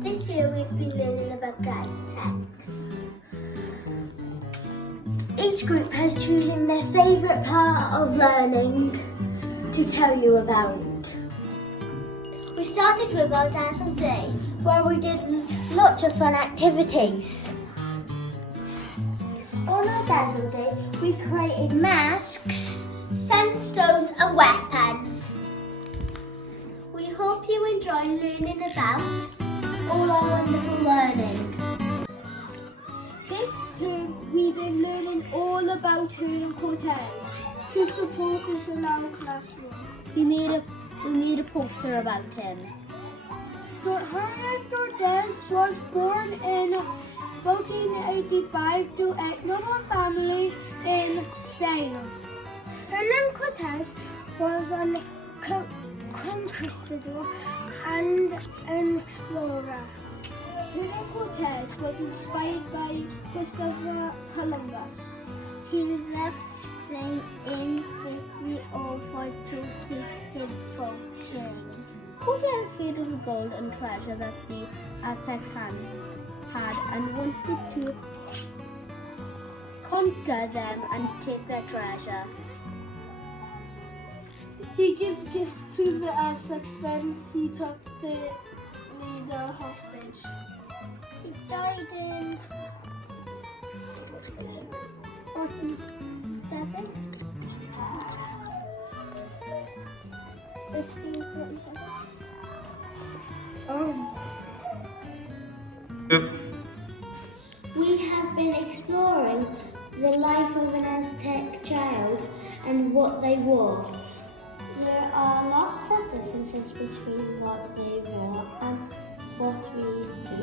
This year we've been learning about the Aztecs. Each group has chosen their favourite part of learning to tell you about. We started with our Dazzle Day, where we did lots of fun activities. On our Dazzle Day, we created masks, sandstones and weapons. We hope you enjoy learning about all our wonderful learning. This term, we've been learning all about Hernan Cortez to support us in our classroom. We made a poster about him. Hernan Cortez was born in 1485 to a noble family in Spain. Hernan Cortez was a conquistador and an explorer. Hernan Cortez was inspired by Christopher Columbus. He left Spain in 1505 to seek his fortune. Cortez paid with gold and treasure that the Aztecs had and wanted to conquer them and take their treasure. He gives gifts to the Aztecs, then he took the leader hostage. He died in 47. 1547. We have been exploring the life of an Aztec child and what they wore. There are lots of differences between what they wore and what we do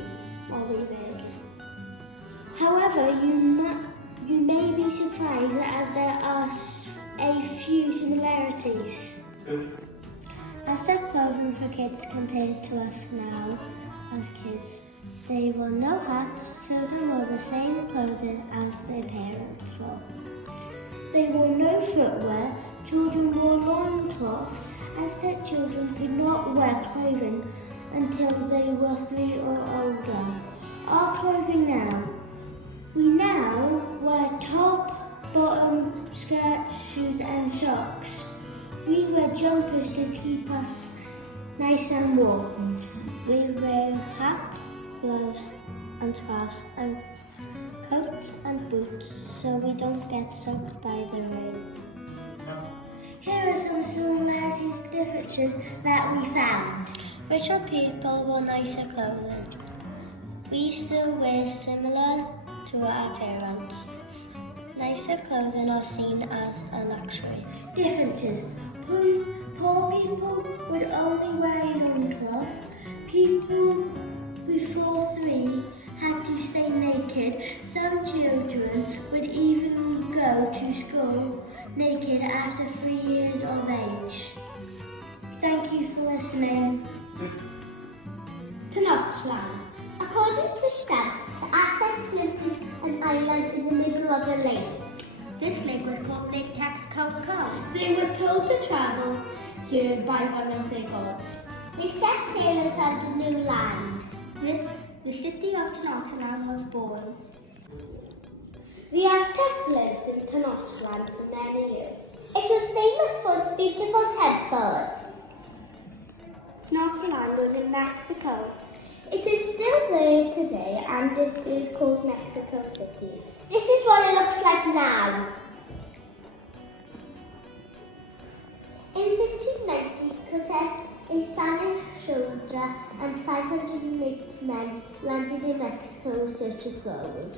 or we make. However, you may be surprised as there are a few similarities. Aztec clothing for kids compared to us now as kids. They wore no hats, children wore the same clothing as their parents wore. They wore no footwear, children wore loincloths. Aztec children could not wear clothing until they were 3 or older. Our clothing now. We now wear top, bottom, skirts, shoes and socks. We wear jumpers to keep us nice and warm. We wear hats, gloves and scarves and coats and boots so we don't get soaked by the rain. Here are some similarities and differences that we found. Richer people wore nicer clothing. We still wear similar to our parents. Nicer clothing are seen as a luxury. Differences. Poor people would only wear a loincloth. People before 3 had to stay naked. Some children would even go to school naked after 3 years of age. Thank you for listening. Tenochtitlan. According to stamps, the Aztecs lived in an island in the middle of a lake. This lake was called Lake Texcoco. They were told to travel here by one of their gods. They set sail and found a new land. The city of Tenochtitlan was born. The Aztecs lived in Tenochtitlan for many years. It was famous for its beautiful temples. Tenochtitlan was in Mexico. It is still there today and it is called Mexico City. This is what it looks like now. In 1590, Cortez, a Spanish soldier, and 508 men landed in Mexico in search of gold.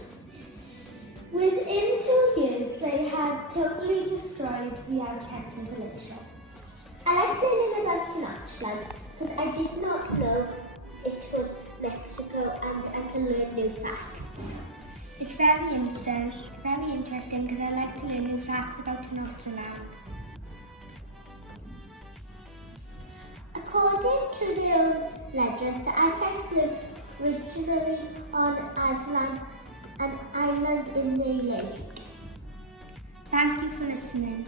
Within 2 years, they had totally destroyed the Aztecs in Galicia. I like learning about Tenochtitlan, but I did not know it was Mexico and I can learn new facts. It's very interesting because I like to learn new facts about Tenochtitlan. According to the old legend, the Aztecs lived originally on Aztlan, an island in the lake. Thank you for listening.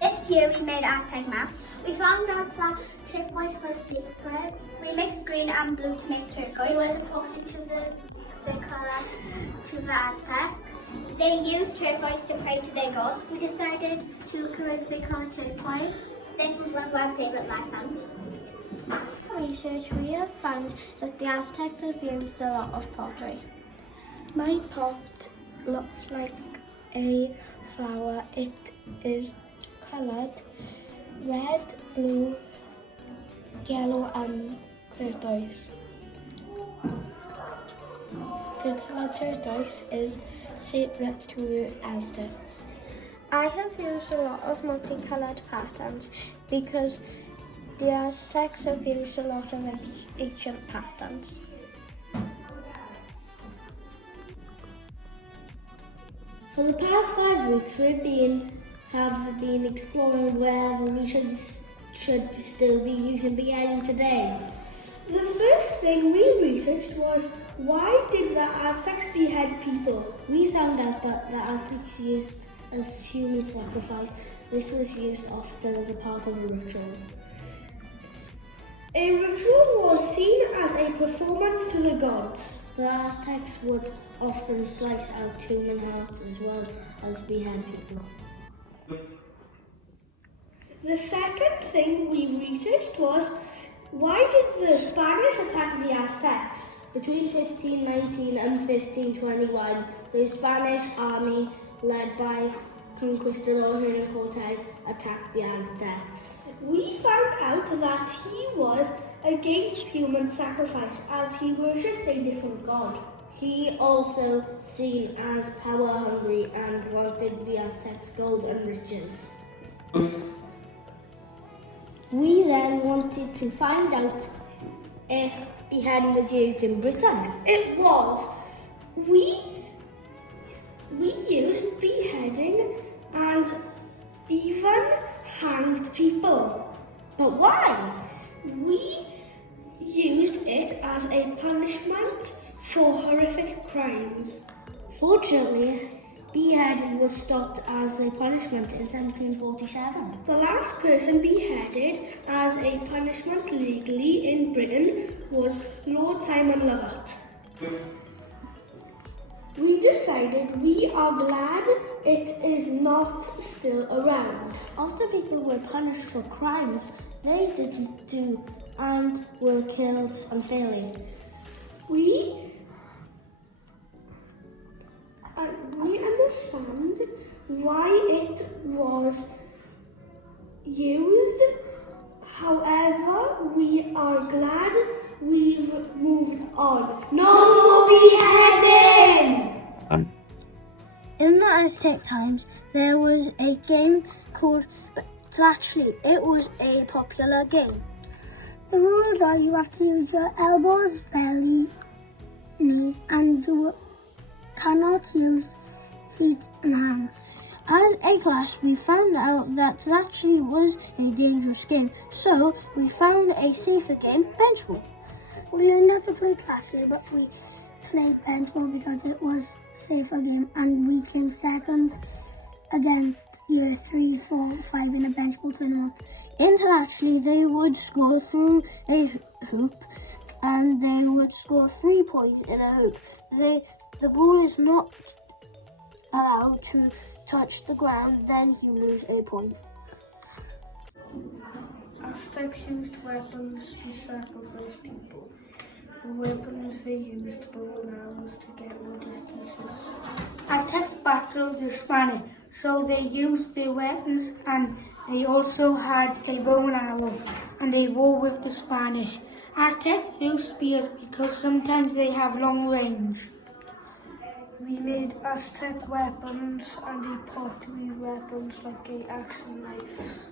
This year we made Aztec masks. We found out that turquoise was secret. We mixed green and blue to make We turquoise. were supposed to the colour to the Aztecs. They used turquoise to pray to their gods. We decided to correct the colour turquoise. This was one of our favourite lessons. Research, we have found that the Aztecs have used a lot of pottery. My pot looks like a flower. It is coloured red, blue, yellow and turquoise. The colour turquoise is sacred to Aztecs. I have used a lot of multicoloured patterns because the Aztecs have used a lot of ancient patterns. For the past 5 weeks, have been exploring where we should still be using beheading today. The first thing we researched was, why did the Aztecs behead people? We found out that the Aztecs used as human sacrifice. This was used often as a part of a ritual. A ritual was seen as a performance to the gods. The Aztecs would often slice out human hearts as well as behead people. The second thing we researched was, why did the Spanish attack the Aztecs? Between 1519 and 1521, the Spanish army, led by Conquistador Hernan Cortez, attacked the Aztecs. We found out that he was against human sacrifice as he worshipped a different god. He also seen as power hungry and wanted the Aztecs' gold and riches. We then wanted to find out if beheading was used in Britain. It was. We used beheading and even hanged people. But why? We used it as a punishment for horrific crimes. Fortunately, beheading was stopped as a punishment in 1747. The last person beheaded as a punishment legally in Britain was Lord Simon Lovat. We decided we are glad it is not still around. After people were punished for crimes they didn't do and were killed unfairly. We understand why it was used. However, we are glad we've moved on. No more beheading! In the Aztec times, there was a game called Actually, it was a popular game. The rules are you have to use your elbows, belly, knees, and you cannot use feet and hands. As a class, we found out that actually was a dangerous game, so we found a safer game, benchball. We learned how to play Clash, but we played benchball because it was a safer game, and we came second against year 3, 4, 5 in a benchball tournament. Internationally, they would score through a hoop and they would score 3 points in a hoop. The ball is not allowed to touch the ground, then you lose a point. Aztecs used weapons to sacrifice people. The weapons they used bow and arrows to get more distances. Aztecs battled the Spanish, so they used their weapons and they also had a bow and arrow and they war with the Spanish. Aztecs used spears because sometimes they have long range. We made Aztec weapons and a pottery weapons like an axe and knives.